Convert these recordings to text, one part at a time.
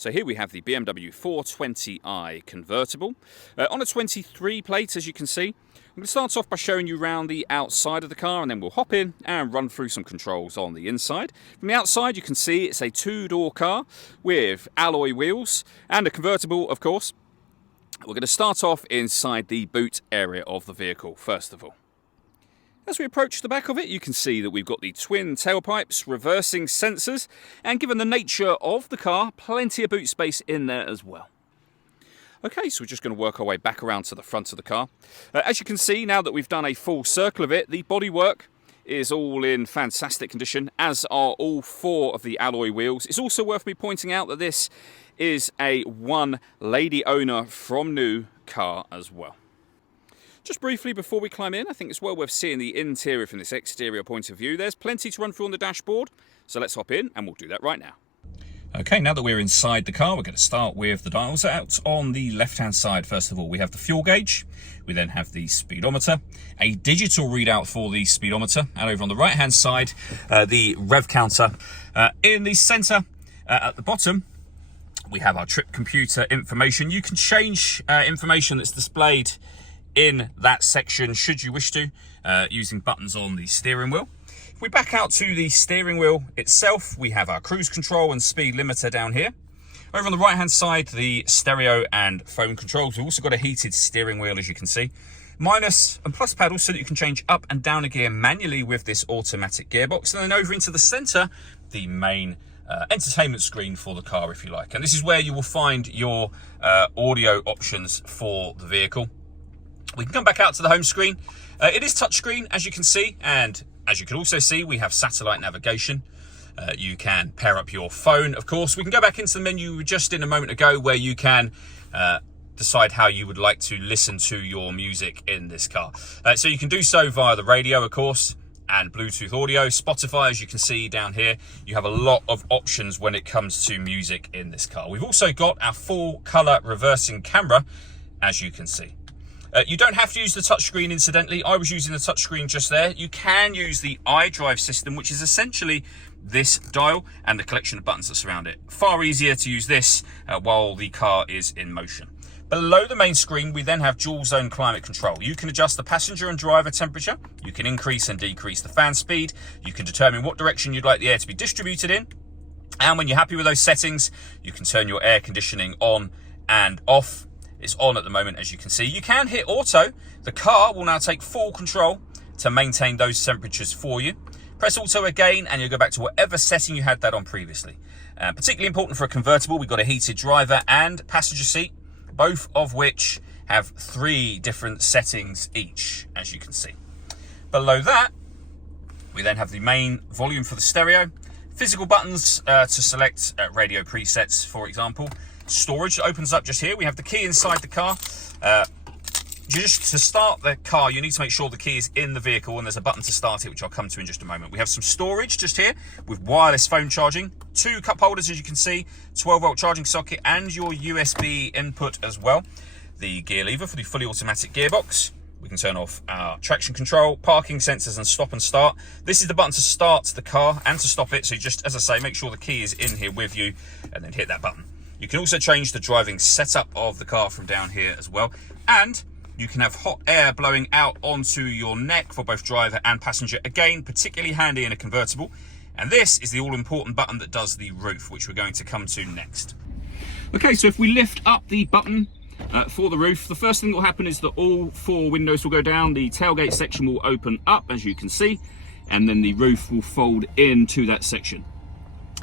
So here we have the BMW 420i convertible on a 23 plate, as you can see. I'm going to start off by showing you around the outside of the car, and then we'll hop in and run through some controls on the inside. From the outside you can see it's a two-door car with alloy wheels and a convertible, of course. We're going to start off inside the boot area of the vehicle first of all. As we approach the back of it, you can see that we've got the twin tailpipes, reversing sensors, and given the nature of the car, plenty of boot space in there as well. Okay, so we're just going to work our way back around to the front of the car. As you can see, now that we've done a full circle of it, the bodywork is all in fantastic condition, as are all four of the alloy wheels. It's also worth me pointing out that this is a one lady owner from new car as well. Just briefly before we climb in, I think it's well worth seeing the interior from this exterior point of view. There's plenty to run through on the dashboard, so let's hop in and we'll do that right now. Okay, now that we're inside the car, we're going to start with the dials. Out on the left-hand side, first of all, we have the fuel gauge. We then have the speedometer, a digital readout for the speedometer, and over on the right-hand side, the rev counter. In the centre, at the bottom, we have our trip computer information. You can change information that's displayed in that section should you wish to, using buttons on the steering wheel. If we back out to the steering wheel itself, we have our cruise control and speed limiter down here. Over on the right hand side, the stereo and phone controls. We've also got a heated steering wheel, as you can see. Minus and plus paddles so that you can change up and down a gear manually with this automatic gearbox. And then over into the center, the main entertainment screen for the car, if you like. And this is where you will find your audio options for the vehicle. We can come back out to the home screen. It is touchscreen, as you can see, and as you can also see, we have satellite navigation. You can pair up your phone, of course. We can go back into the menu just in a moment ago where you can decide how you would like to listen to your music in this car. So you can do so via the radio, of course, and Bluetooth audio. Spotify, as you can see down here, you have a lot of options when it comes to music in this car. We've also got our full color reversing camera, as you can see. You don't have to use the touchscreen, incidentally. I was using the touchscreen just there. You can use the iDrive system, which is essentially this dial and the collection of buttons that surround it. Far easier to use this while the car is in motion. Below the main screen, we then have dual zone climate control. You can adjust the passenger and driver temperature. You can increase and decrease the fan speed. You can determine what direction you'd like the air to be distributed in. And when you're happy with those settings, you can turn your air conditioning on and off. It's on at the moment, as you can see. You can hit auto. The car will now take full control to maintain those temperatures for you. Press auto again and you'll go back to whatever setting you had that on previously. Particularly important for a convertible, we've got a heated driver and passenger seat, both of which have 3 different settings each, as you can see. Below that, we then have the main volume for the stereo, physical buttons to select radio presets, for example. Storage opens up just here. We have the key inside the car. Just to start the car, you need to make sure the key is in the vehicle, and there's a button to start it, which I'll come to in just a moment. We have some storage just here with wireless phone charging, 2 cup holders, as you can see, 12-volt charging socket, and your USB input as well. The gear lever for the fully automatic gearbox. We can turn off our traction control, parking sensors, and stop and start. This is the button to start the car and to stop it. So you just, as I say, make sure the key is in here with you and then hit that button. You can also change the driving setup of the car from down here as well. And you can have hot air blowing out onto your neck for both driver and passenger. Again, particularly handy in a convertible. And this is the all-important button that does the roof, which we're going to come to next. Okay, so if we lift up the button for the roof, the first thing that will happen is that all 4 windows will go down. The tailgate section will open up, as you can see, and then the roof will fold into that section.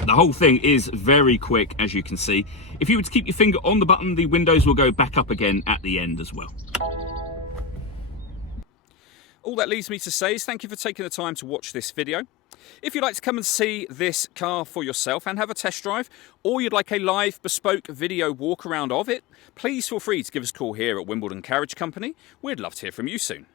The whole thing is very quick, as you can see. If you were to keep your finger on the button, the windows will go back up again at the end as well. All that leaves me to say is thank you for taking the time to watch this video. If you'd like to come and see this car for yourself and have a test drive, or you'd like a live bespoke video walk around of it, please feel free to give us a call here at Wimbledon Carriage Company. We'd love to hear from you soon.